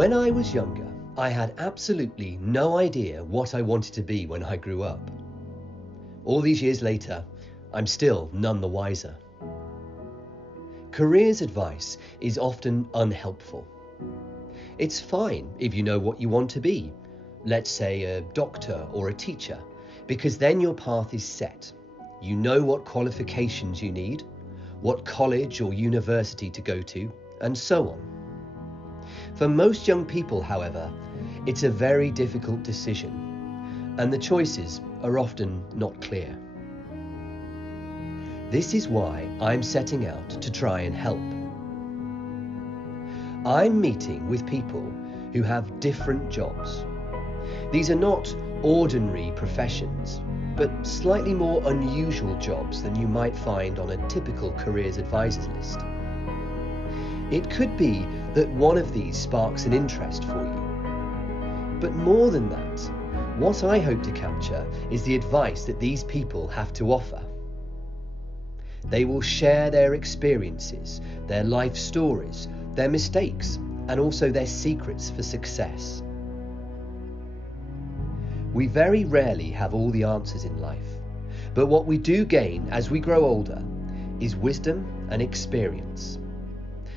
When I was younger, I had absolutely no idea what I wanted to be when I grew up. All these years later, I'm still none the wiser. Careers advice is often unhelpful. It's fine if you know what you want to be, let's say a doctor or a teacher, because then your path is set. You know what qualifications you need, what college or university to go to, and so on. For most young people, however, it's a very difficult decision, and the choices are often not clear. This is why I'm setting out to try and help. I'm meeting with people who have different jobs. These are not ordinary professions, but slightly more unusual jobs than you might find on a typical careers advisors list. It could be that one of these sparks an interest for you. But more than that, what I hope to capture is the advice that these people have to offer. They will share their experiences, their life stories, their mistakes, and also their secrets for success. We very rarely have all the answers in life, but what we do gain as we grow older is wisdom and experience.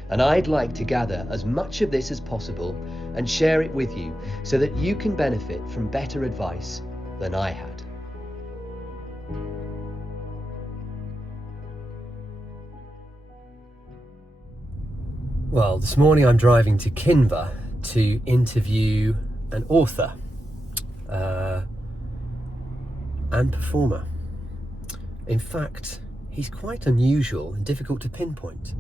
And I'd like to gather as much of this as possible and share it with you so that you can benefit from better advice than I had. Well, this morning I'm driving to Kinver to interview an author and performer. In fact, he's quite unusual and difficult to pinpoint.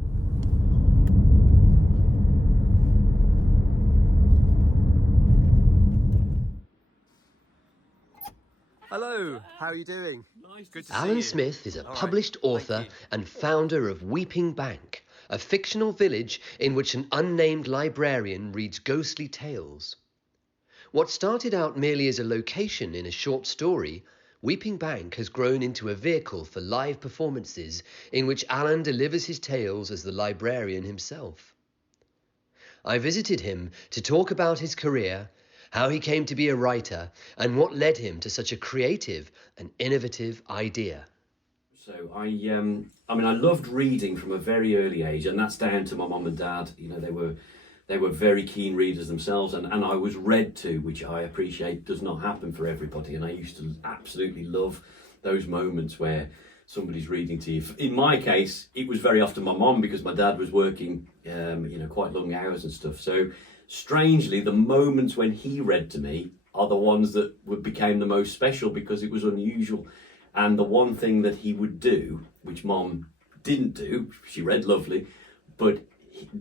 Hello, how are you doing? Nice. Good to Alan see you. Smith is a All published right. author and founder of Weeping Bank, a fictional village in which an unnamed librarian reads ghostly tales. What started out merely as a location in a short story, Weeping Bank has grown into a vehicle for live performances in which Alan delivers his tales as the librarian himself. I visited him to talk about his career, how he came to be a writer, and what led him to such a creative and innovative idea. So I loved reading from a very early age, and that's down to my mum and dad. You know, they were very keen readers themselves, and I was read to, which I appreciate does not happen for everybody. And I used to absolutely love those moments where somebody's reading to you. In my case, it was very often my mum, because my dad was working, quite long hours and stuff. So strangely, the moments when he read to me are the ones that became the most special, because it was unusual. And the one thing that he would do, which Mom didn't do, she read lovely, but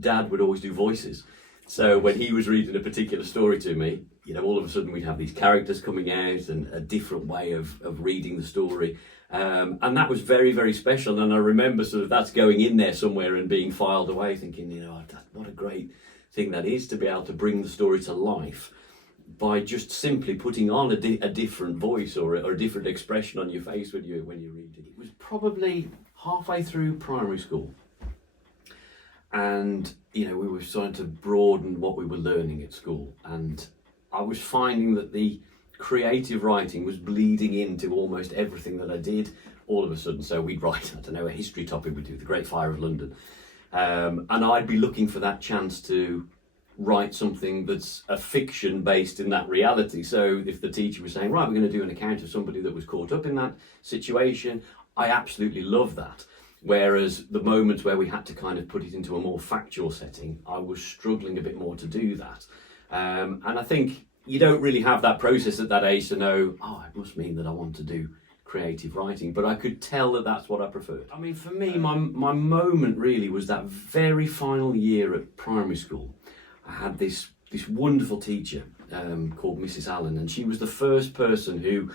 Dad would always do voices. So when he was reading a particular story to me, all of a sudden we'd have these characters coming out and a different way of reading the story. And that was very, very special. And I remember sort of that's going in there somewhere and being filed away, thinking, what a great thing that is, to be able to bring the story to life by just simply putting on a different voice or a different expression on your face when you read it. It was probably halfway through primary school, and we were starting to broaden what we were learning at school, and I was finding that the creative writing was bleeding into almost everything that I did all of a sudden. So we'd write, a history topic, we'd do the Great Fire of London, and I'd be looking for that chance to write something that's a fiction based in that reality. So if the teacher was saying, right, we're going to do an account of somebody that was caught up in that situation, I absolutely love that. Whereas the moments where we had to kind of put it into a more factual setting, I was struggling a bit more to do that. And I think you don't really have that process at that age to know, it must mean that I want to do creative writing, but I could tell that that's what I preferred. I mean, for me, my moment really was that very final year at primary school. I had this wonderful teacher called Mrs. Allen, and she was the first person who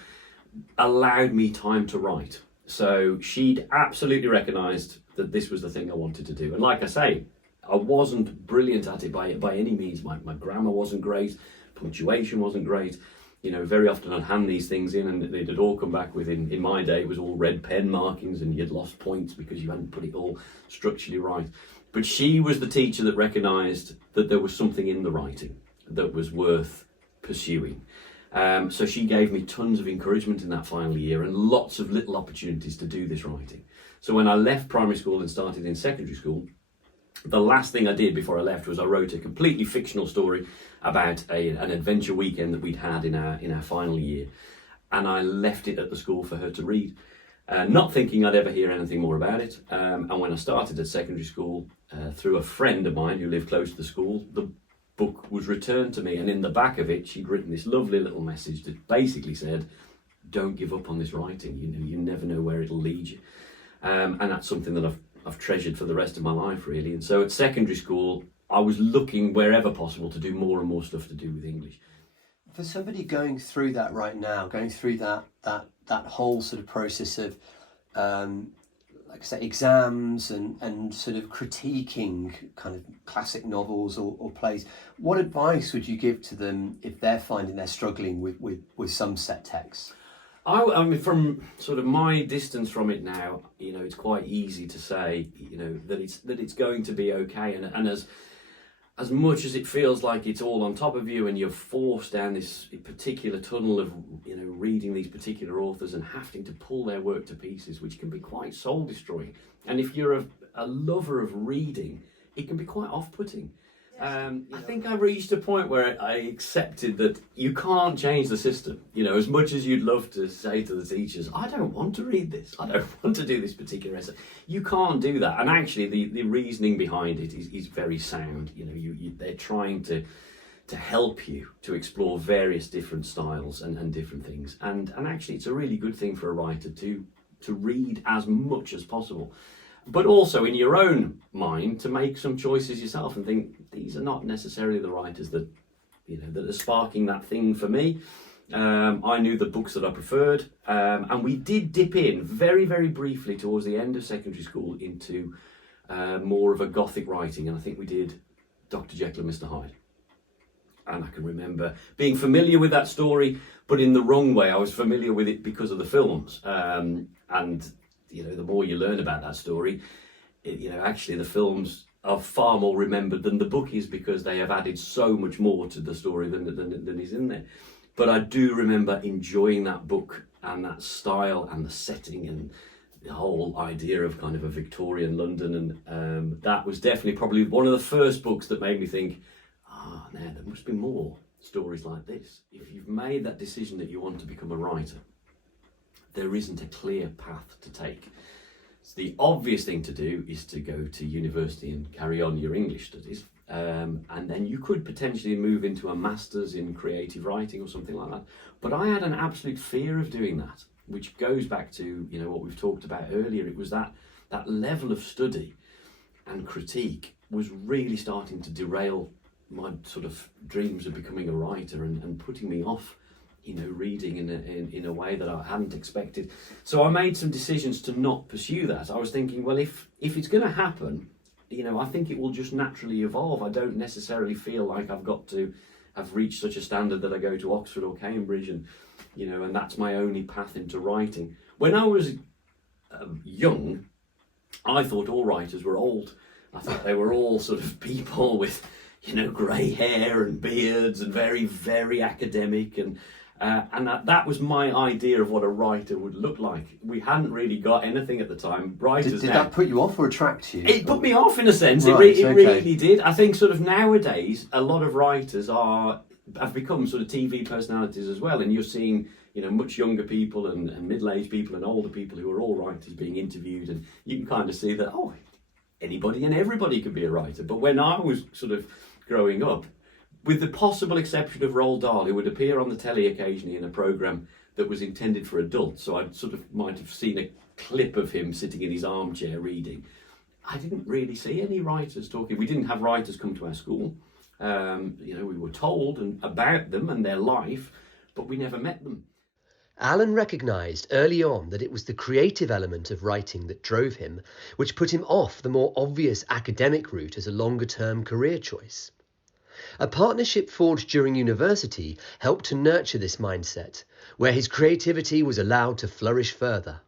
allowed me time to write. So she'd absolutely recognised that this was the thing I wanted to do. And like I say, I wasn't brilliant at it by any means. My grammar wasn't great, punctuation wasn't great. Very often I'd hand these things in and they'd all come back within, in my day, it was all red pen markings and you'd lost points because you hadn't put it all structurally right. But she was the teacher that recognised that there was something in the writing. that was worth pursuing. So she gave me tons of encouragement in that final year and lots of little opportunities to do this writing. So when I left primary school and started in secondary school, the last thing I did before I left was I wrote a completely fictional story about an adventure weekend that we'd had in our final year, and I left it at the school for her to read, not thinking I'd ever hear anything more about it. And when I started at secondary school, through a friend of mine who lived close to the school, the book was returned to me, and in the back of it she'd written this lovely little message that basically said, don't give up on this writing, you never know where it'll lead you. And that's something that I've treasured for the rest of my life, really. And so at secondary school I was looking wherever possible to do more and more stuff to do with English. For somebody going through that right now, going through that whole sort of process of like I say, exams and sort of critiquing kind of classic novels or plays, what advice would you give to them if they're finding they're struggling with some set texts? I mean, from sort of my distance from it now, it's quite easy to say, that it's going to be okay, and as much as it feels like it's all on top of you and you're forced down this particular tunnel of reading these particular authors and having to pull their work to pieces, which can be quite soul destroying, and if you're a lover of reading, it can be quite off-putting. I think I reached a point where I accepted that you can't change the system. As much as you'd love to say to the teachers, I don't want to read this, I don't want to do this particular essay, you can't do that. And actually the reasoning behind it is very sound. They're trying to help you to explore various different styles and different things. And actually it's a really good thing for a writer to read as much as possible, but also in your own mind to make some choices yourself and think, these are not necessarily the writers that are sparking that thing for me. I knew the books that I preferred, and we did dip in very, very briefly towards the end of secondary school into more of a gothic writing, and I think we did Dr. Jekyll and Mr. Hyde. And I can remember being familiar with that story, but in the wrong way. I was familiar with it because of the films, and the more you learn about that story, actually the films are far more remembered than the book is, because they have added so much more to the story than is in there. But I do remember enjoying that book and that style and the setting and the whole idea of kind of a Victorian London, and that was definitely probably one of the first books that made me think, there must be more stories like this. If you've made that decision that you want to become a writer, there isn't a clear path to take. So the obvious thing to do is to go to university and carry on your English studies, and then you could potentially move into a master's in creative writing or something like that. But I had an absolute fear of doing that, which goes back to what we've talked about earlier. It was that level of study and critique was really starting to derail my sort of dreams of becoming a writer and putting me off reading in a way that I hadn't expected. So I made some decisions to not pursue that. I was thinking, well, if it's going to happen, I think it will just naturally evolve. I don't necessarily feel like I've got to have reached such a standard that I go to Oxford or Cambridge and that's my only path into writing. When I was young, I thought all writers were old. I thought they were all sort of people with grey hair and beards and very, very academic, and that was my idea of what a writer would look like. We hadn't really got anything at the time. Writers did that put you off or attract you? It put me off in a sense. Right, it really did. I think sort of nowadays a lot of writers have become sort of TV personalities as well, and you're seeing much younger people and middle-aged people and older people who are all writers being interviewed, and you can kind of see that anybody and everybody could be a writer. But when I was sort of growing up, with the possible exception of Roald Dahl, who would appear on the telly occasionally in a programme that was intended for adults, so I sort of might have seen a clip of him sitting in his armchair reading, I didn't really see any writers talking. We didn't have writers come to our school. We were told about them and their life, but we never met them. Alan recognised early on that it was the creative element of writing that drove him, which put him off the more obvious academic route as a longer-term career choice. A partnership forged during university helped to nurture this mindset, where his creativity was allowed to flourish further.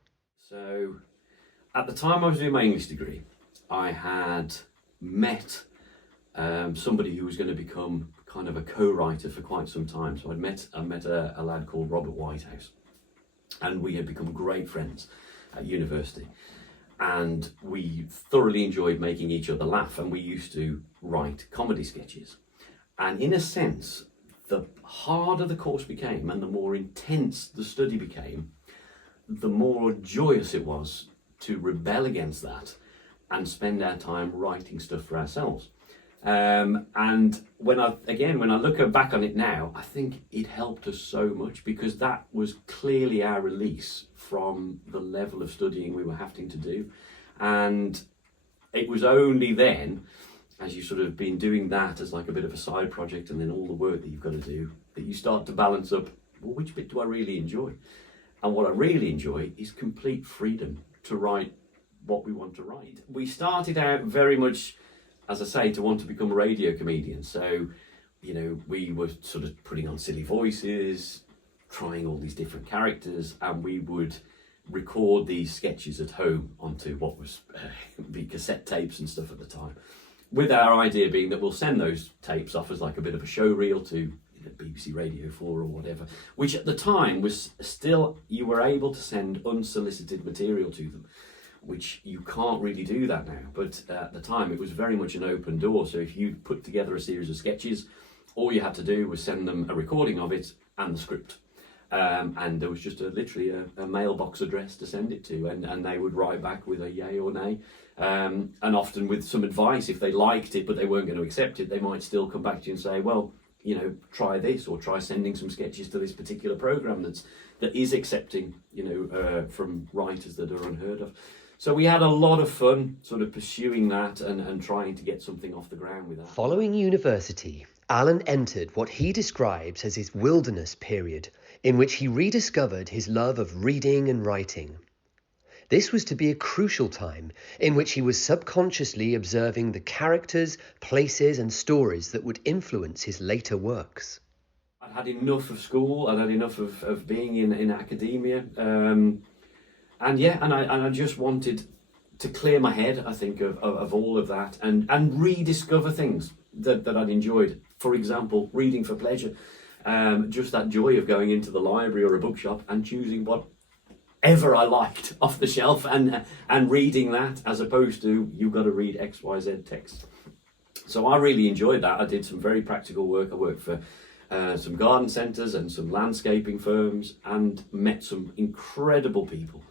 So, at the time I was doing my English degree, I had met somebody who was going to become kind of a co-writer for quite some time. So I met a lad called Robert Whitehouse, and we had become great friends at university. And we thoroughly enjoyed making each other laugh, and we used to write comedy sketches. And in a sense, the harder the course became and the more intense the study became, the more joyous it was to rebel against that and spend our time writing stuff for ourselves. And when I look back on it now, I think it helped us so much, because that was clearly our release from the level of studying we were having to do. And it was only then, as you sort of been doing that as like a bit of a side project, and then all the work that you've got to do, that you start to balance up, well, which bit do I really enjoy? And what I really enjoy is complete freedom to write what we want to write. We started out very much, as I say, to want to become radio comedians. So, you know, we were sort of putting on silly voices, trying all these different characters, and we would record these sketches at home onto what was the cassette tapes and stuff at the time, with our idea being that we'll send those tapes off as like a bit of a show reel to BBC Radio 4 or whatever, which at the time was still, you were able to send unsolicited material to them, which you can't really do that now. But at the time, it was very much an open door. So if you put together a series of sketches, all you had to do was send them a recording of it and the script. And there was just literally a mailbox address to send it to, and they would write back with a yay or nay, and often with some advice. If they liked it but they weren't going to accept it, they might still come back to you and say, well, you know, try this, or try sending some sketches to this particular program that is accepting, you know, from writers that are unheard of. So we had a lot of fun sort of pursuing that and trying to get something off the ground with that. Following university, Alan entered what he describes as his wilderness period, in which he rediscovered his love of reading and writing. This was to be a crucial time in which he was subconsciously observing the characters, places and stories that would influence his later works. I'd had enough of school, I'd had enough of being in academia, and I just wanted to clear my head, I think, of all of that and rediscover things that I'd enjoyed. For example, reading for pleasure. Just that joy of going into the library or a bookshop and choosing whatever I liked off the shelf and reading that, as opposed to you've got to read XYZ text. So I really enjoyed that. I did some very practical work. I worked for some garden centres and some landscaping firms, and met some incredible people.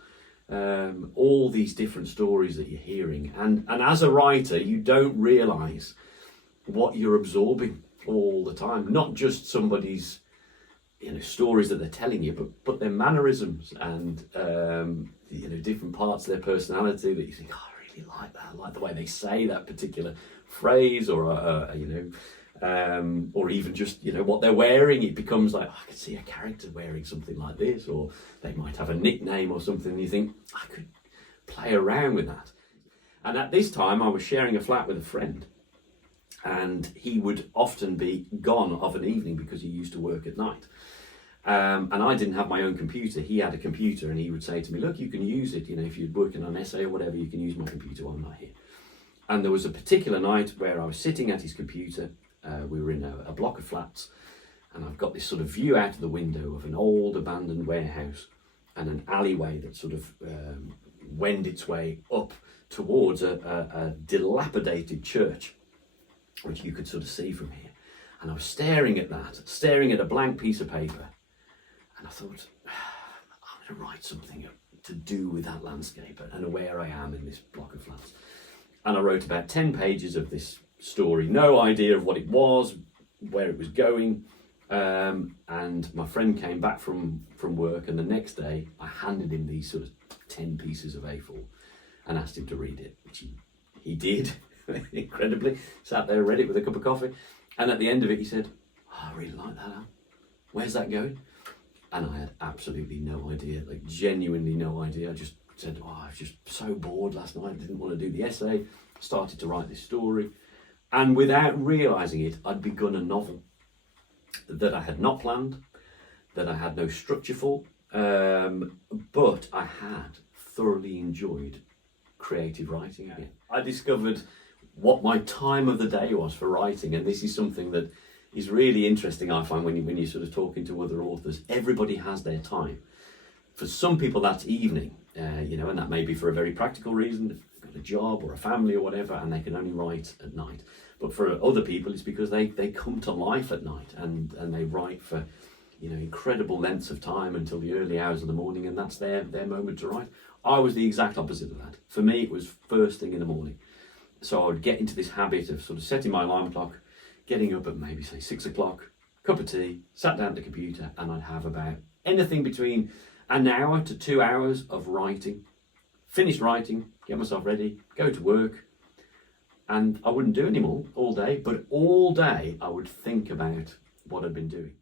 All these different stories that you're hearing, and as a writer you don't realise what you're absorbing all the time. Not just somebody's, you know, stories that they're telling you, but their mannerisms and you know, different parts of their personality that you think, oh, I really like that. I like the way they say that particular phrase, or you know, or even just, you know, what they're wearing. It becomes like, oh, I could see a character wearing something like this, or they might have a nickname or something, and you think, I could play around with that. And at this time I was sharing a flat with a friend, and he would often be gone of an evening because he used to work at night. And I didn't have my own computer. He had a computer, and he would say to me, look, you can use it, you know, if you're working on an essay or whatever, you can use my computer while I'm not here. And there was a particular night where I was sitting at his computer. We were in a block of flats, and I've got this sort of view out of the window of an old abandoned warehouse and an alleyway that sort of wend its way up towards a dilapidated church, which you could sort of see from here. And I was staring at a blank piece of paper, and I thought, I'm going to write something to do with that landscape and where I am in this block of flats. And I wrote about 10 pages of this story, no idea of what it was, where it was going. And my friend came back from work, and the next day I handed him these sort of 10 pieces of A4 and asked him to read it, which he did. Incredibly, sat there, read it with a cup of coffee, and at the end of it he said, oh, I really like that, Al. Where's that going? And I had absolutely no idea, like genuinely no idea. I just said, oh, I was just so bored last night, I didn't want to do the essay, started to write this story, and without realising it, I'd begun a novel that I had not planned, that I had no structure for, but I had thoroughly enjoyed creative writing again. I discovered what my time of the day was for writing, and this is something that is really interesting, I find, when you're sort of talking to other authors. Everybody has their time. For some people, that's evening, and that may be for a very practical reason. They've got a job or a family or whatever, and they can only write at night. But for other people, it's because they come to life at night, and they write for incredible lengths of time until the early hours of the morning, and that's their moment to write. I was the exact opposite of that. For me, it was first thing in the morning. So I would get into this habit of sort of setting my alarm clock, getting up at maybe say 6 o'clock, cup of tea, sat down at the computer, and I'd have about anything between an hour to 2 hours of writing. Finished writing, get myself ready, go to work, and I wouldn't do any more all day, but all day I would think about what I'd been doing.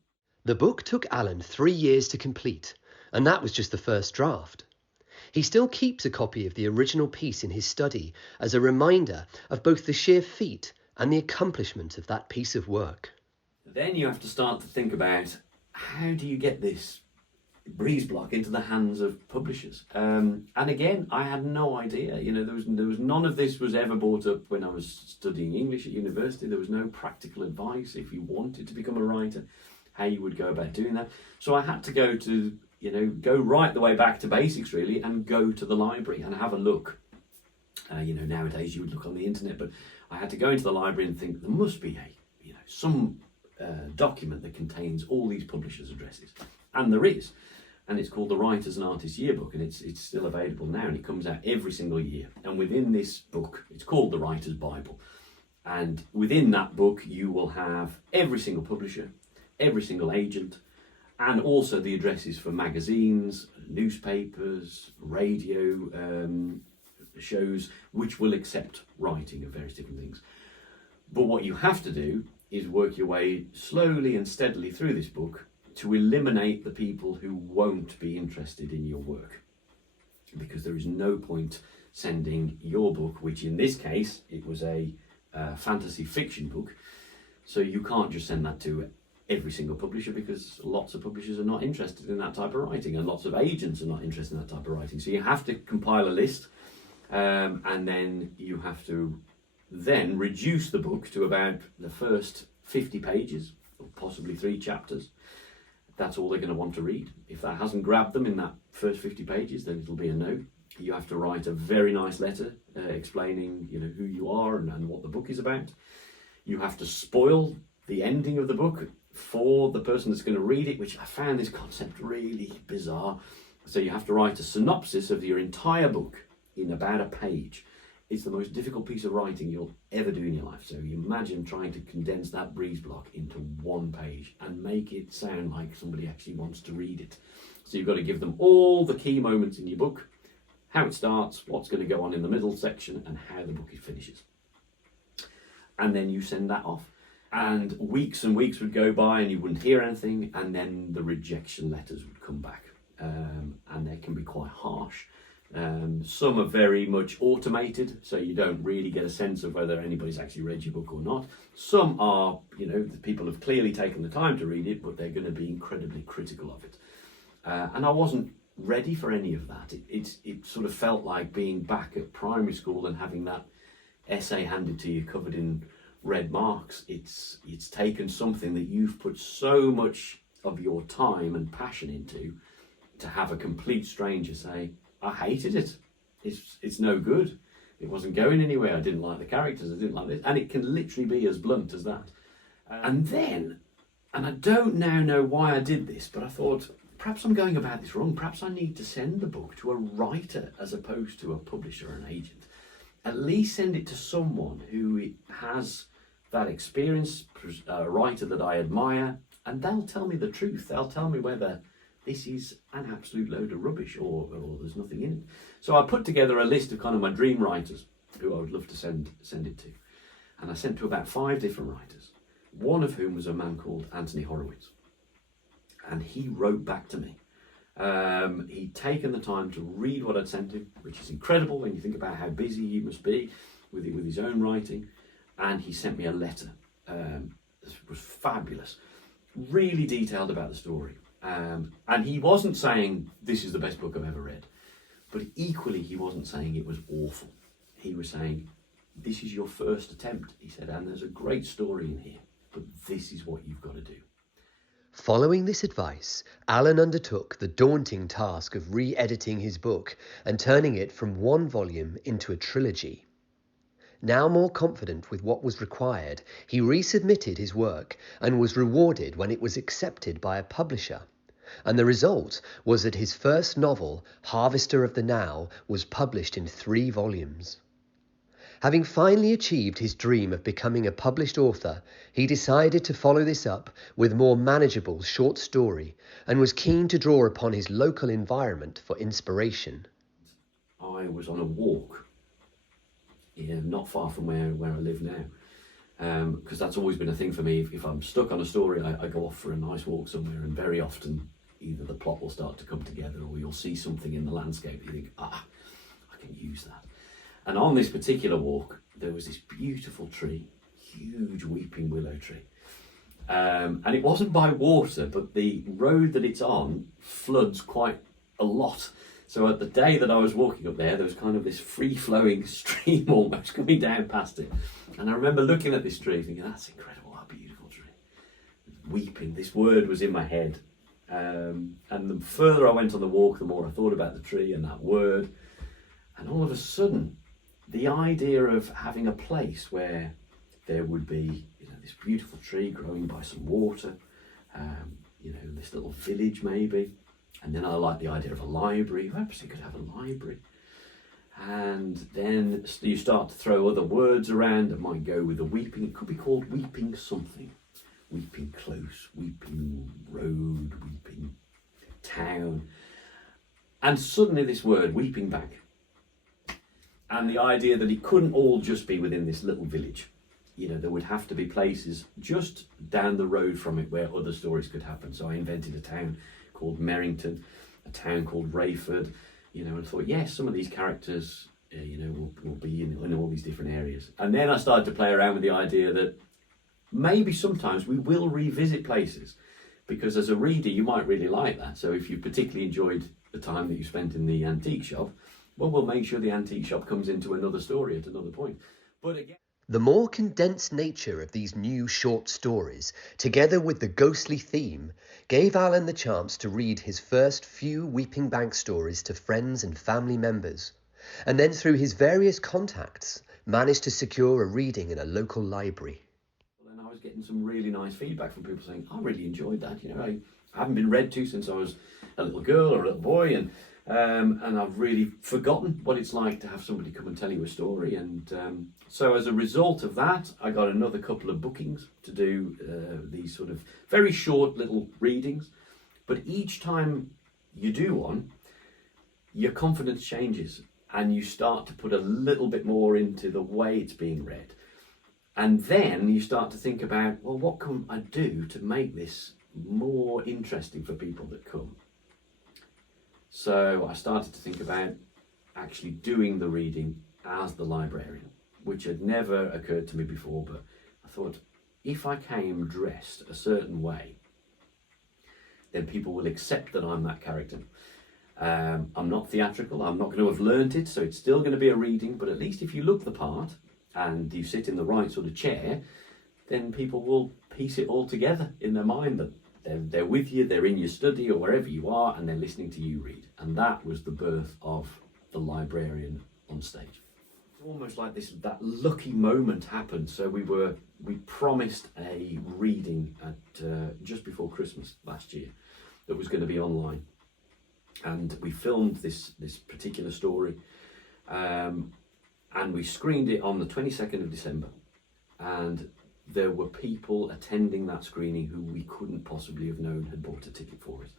The book took Alan 3 years to complete, and that was just the first draft. He still keeps a copy of the original piece in his study as a reminder of both the sheer feat and the accomplishment of that piece of work. Then you have to start to think about, how do you get this breeze block into the hands of publishers? And again, I had no idea. There was none of this was ever brought up when I was studying English at university. There was no practical advice if you wanted to become a writer, how you would go about doing that. So I had to go right the way back to basics really, and go to the library and have a look. Nowadays you would look on the internet, but I had to go into the library and think there must be some document that contains all these publishers' addresses, and there is, and it's called the Writers and Artists Yearbook, and it's still available now, and it comes out every single year. And within this book, it's called the Writer's Bible, and within that book you will have every single publisher, every single agent, and also the addresses for magazines, newspapers, radio shows, which will accept writing of various different things. But what you have to do is work your way slowly and steadily through this book to eliminate the people who won't be interested in your work. Because there is no point sending your book, which in this case, it was a fantasy fiction book, so you can't just send that to every single publisher, because lots of publishers are not interested in that type of writing, and lots of agents are not interested in that type of writing. So you have to compile a list, and then you have to then reduce the book to about the first 50 pages, or possibly 3 chapters. That's all they're going to want to read. If that hasn't grabbed them in that first 50 pages, then it'll be a no. You have to write a very nice letter explaining who you are and what the book is about. You have to spoil the ending of the book for the person that's going to read it, which I found this concept really bizarre. So you have to write a synopsis of your entire book in about a page. It's the most difficult piece of writing you'll ever do in your life. So you imagine trying to condense that breeze block into 1 page and make it sound like somebody actually wants to read it. So you've got to give them all the key moments in your book, how it starts, what's going to go on in the middle section, and how the book finishes. And then you send that off. And weeks and weeks would go by and you wouldn't hear anything, and then the rejection letters would come back. And they can be quite harsh. Some are very much automated, so you don't really get a sense of whether anybody's actually read your book or not. Some are, the people have clearly taken the time to read it, but they're going to be incredibly critical of it. And I wasn't ready for any of that. It sort of felt like being back at primary school and having that essay handed to you covered in red marks. It's taken something that you've put so much of your time and passion into, to have a complete stranger say, I hated it. It's no good. It wasn't going anywhere. I didn't like the characters. I didn't like this. And it can literally be as blunt as that. And then, and I don't now know why I did this, but I thought, perhaps I'm going about this wrong. Perhaps I need to send the book to a writer as opposed to a publisher or an agent. At least send it to someone who has that experience, a writer that I admire, and they'll tell me the truth. They'll tell me whether this is an absolute load of rubbish or there's nothing in it. So I put together a list of kind of my dream writers who I would love to send it to. And I sent to about 5 different writers, one of whom was a man called Anthony Horowitz. And he wrote back to me. He'd taken the time to read what I'd sent him, which is incredible when you think about how busy he must be with his own writing. And he sent me a letter. It was fabulous, really detailed about the story. And he wasn't saying, this is the best book I've ever read. But equally, he wasn't saying it was awful. He was saying, this is your first attempt, he said, and there's a great story in here. but this is what you've got to do. Following this advice, Alan undertook the daunting task of re-editing his book and turning it from one volume into a trilogy. Now more confident with what was required, he resubmitted his work and was rewarded when it was accepted by a publisher. And the result was that his first novel, Harvester of the Now, was published in 3 volumes. Having finally achieved his dream of becoming a published author, he decided to follow this up with a more manageable short story and was keen to draw upon his local environment for inspiration. I was on a walk, not far from where I live now, because that's always been a thing for me. If I'm stuck on a story, I go off for a nice walk somewhere, and very often either the plot will start to come together or you'll see something in the landscape you think, I can use that. And on this particular walk, there was this beautiful tree, huge weeping willow tree. And it wasn't by water, but the road that it's on floods quite a lot. So at the day that I was walking up there was kind of this free-flowing stream almost coming down past it. And I remember looking at this tree thinking, that's incredible, that beautiful tree. Weeping, this word was in my head. And the further I went on the walk, the more I thought about the tree and that word. And all of a sudden, the idea of having a place where there would be, this beautiful tree growing by some water, this little village maybe, and then I like the idea of a library. Perhaps you could have a library, and then you start to throw other words around that might go with the weeping. It could be called weeping something, weeping close, weeping road, weeping town, and suddenly this word weeping bank. And the idea that it couldn't all just be within this little village. There would have to be places just down the road from it where other stories could happen. So I invented a town called Merrington, a town called Rayford, and I thought, yes, some of these characters, will be in all these different areas. And then I started to play around with the idea that maybe sometimes we will revisit places, because as a reader, you might really like that. So if you particularly enjoyed the time that you spent in the antique shop, well, we'll make sure the antique shop comes into another story at another point. But again, the more condensed nature of these new short stories, together with the ghostly theme, gave Alan the chance to read his first few Weeping Bank stories to friends and family members, and then through his various contacts, managed to secure a reading in a local library. And I was getting some really nice feedback from people saying, I really enjoyed that. I haven't been read to since I was a little girl or a little boy, and I've really forgotten what it's like to have somebody come and tell you a story. And so as a result of that, I got another couple of bookings to do these sort of very short little readings. But each time you do one, your confidence changes and you start to put a little bit more into the way it's being read. And then you start to think about, well, what can I do to make this more interesting for people that come? So I started to think about actually doing the reading as the librarian, which had never occurred to me before, but I thought, if I came dressed a certain way, then people will accept that I'm that character. I'm not theatrical, I'm not going to have learnt it, so it's still going to be a reading, but at least if you look the part and you sit in the right sort of chair, then people will piece it all together in their mind that they're with you, they're in your study or wherever you are, and they're listening to you read. And that was the birth of the librarian on stage. It's almost like that lucky moment happened. So we promised a reading at just before Christmas last year that was going to be online, and we filmed this particular story, and we screened it on the 22nd of December, and there were people attending that screening who we couldn't possibly have known had bought a ticket for us.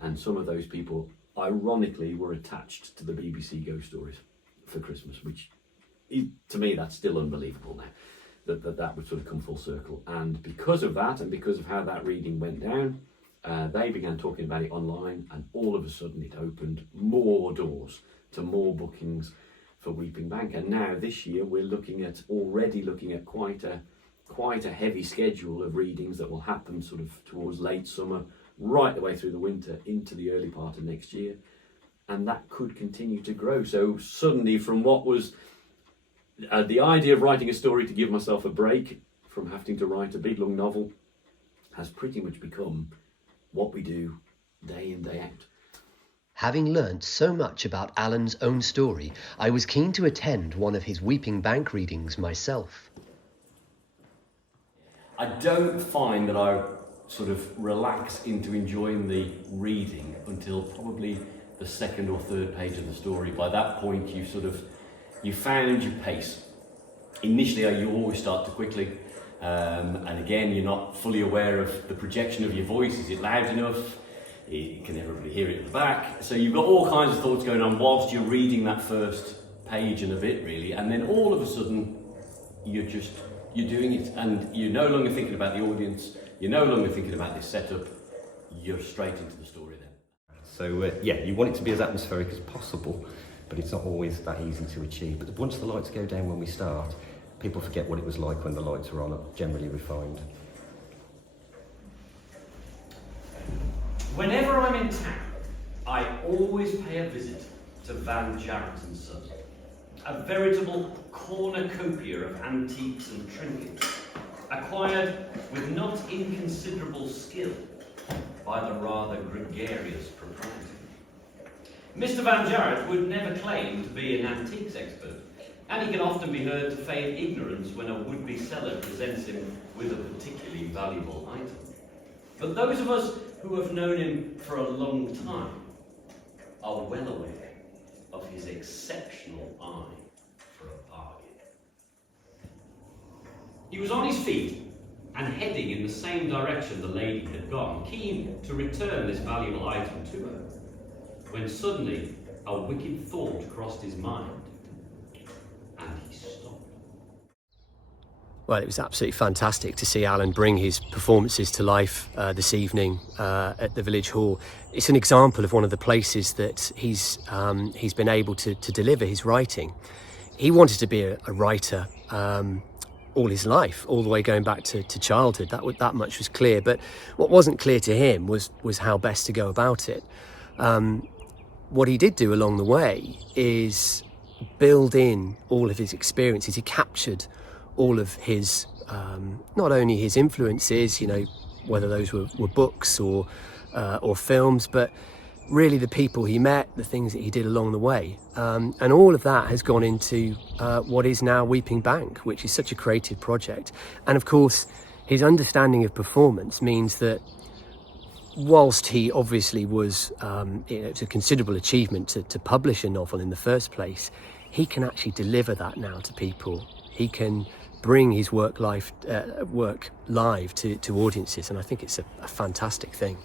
And some of those people, ironically, were attached to the BBC Ghost Stories for Christmas, which, to me, that's still unbelievable now, that would sort of come full circle. And because of that, and because of how that reading went down, they began talking about it online, and all of a sudden it opened more doors to more bookings for Weeping Bank. And now this year we're already looking at quite a heavy schedule of readings that will happen sort of towards late summer, right the way through the winter into the early part of next year, and that could continue to grow. So suddenly, from what was the idea of writing a story to give myself a break from having to write a big long novel has pretty much become what we do day in, day out. Having learnt so much about Alan's own story, I was keen to attend one of his Weeping Bank readings myself. I don't find that I sort of relax into enjoying the reading until probably the second or third page of the story. By that point, you found your pace. Initially, you always start too quickly, and again, you're not fully aware of the projection of your voice. Is it loud enough? Can everybody hear it at the back? So you've got all kinds of thoughts going on whilst you're reading that first page and a bit, really, and then all of a sudden, you're doing it, and you're no longer thinking about the audience. You're no longer thinking about this setup. You're straight into the story then. So you want it to be as atmospheric as possible, but it's not always that easy to achieve. But once the lights go down when we start, people forget what it was like when the lights were on, generally refined. Whenever I'm in town, I always pay a visit to Van Jarrett & Son, a veritable cornucopia of antiques and trinkets, acquired with not inconsiderable skill by the rather gregarious proprietor. Mr. Van Jarrett would never claim to be an antiques expert, and he can often be heard to feign ignorance when a would-be seller presents him with a particularly valuable item. But those of us who have known him for a long time are well aware of his exceptional eye for a bargain. He was on his feet and heading in the same direction the lady had gone, keen to return this valuable item to her, when suddenly a wicked thought crossed his mind, and he stopped. Well, it was absolutely fantastic to see Alan bring his performances to life this evening at the Village Hall. It's an example of one of the places that he's been able to deliver his writing. He wanted to be a writer all his life, all the way going back to childhood. That much was clear. But what wasn't clear to him was how best to go about it. What he did do along the way is build in all of his experiences. He captured all of his, not only his influences, whether those were books or films, but really the people he met, the things that he did along the way. And all of that has gone into what is now Weeping Bank, which is such a creative project. And of course, his understanding of performance means that whilst he obviously was, it's a considerable achievement to publish a novel in the first place, he can actually deliver that now to people. He can bring his work live to audiences, and I think it's a fantastic thing.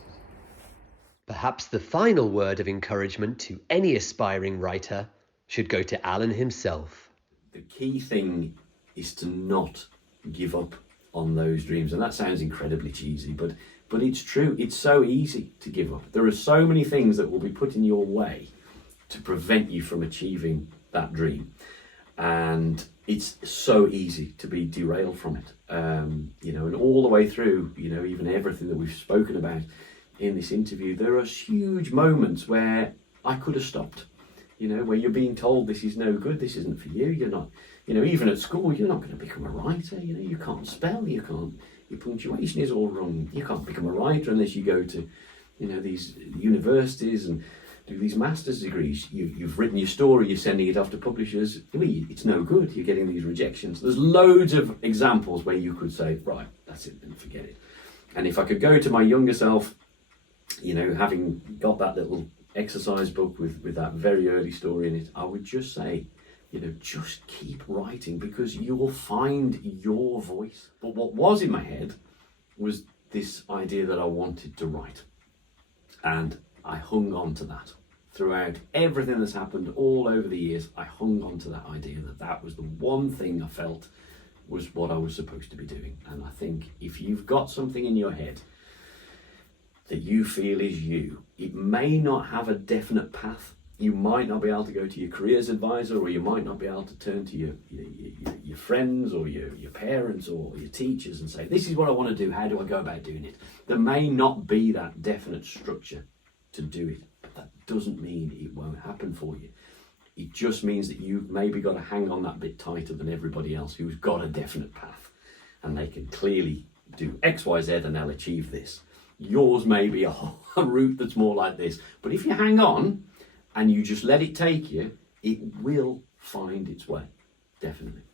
Perhaps the final word of encouragement to any aspiring writer should go to Alan himself. The key thing is to not give up on those dreams, and that sounds incredibly cheesy, but it's true. It's so easy to give up. There are so many things that will be put in your way to prevent you from achieving that dream, and it's so easy to be derailed from it. And all the way through, even everything that we've spoken about in this interview, there are huge moments where I could have stopped, where you're being told this is no good, this isn't for you, you're not, even at school, you're not going to become a writer, you can't spell, your punctuation is all wrong, you can't become a writer unless you go to, these universities and do these master's degrees. You've written your story, you're sending it off to publishers, it's no good, you're getting these rejections. There's loads of examples where you could say, right, that's it, and forget it. And if I could go to my younger self, having got that little exercise book with that very early story in it, I would just say, just keep writing, because you will find your voice. But what was in my head was this idea that I wanted to write. And I hung on to that. Throughout everything that's happened all over the years, I hung on to that idea that was the one thing I felt was what I was supposed to be doing. And I think if you've got something in your head that you feel is you, it may not have a definite path. You might not be able to go to your careers advisor, or you might not be able to turn to your friends or your parents or your teachers and say, this is what I want to do, how do I go about doing it? There may not be that definite structure to do it, but that doesn't mean it won't happen for you. It just means that you've maybe got to hang on that bit tighter than everybody else who's got a definite path. and they can clearly do X, Y, Z, and they'll achieve this. Yours may be a route that's more like this, but if you hang on and you just let it take you, it will find its way, definitely.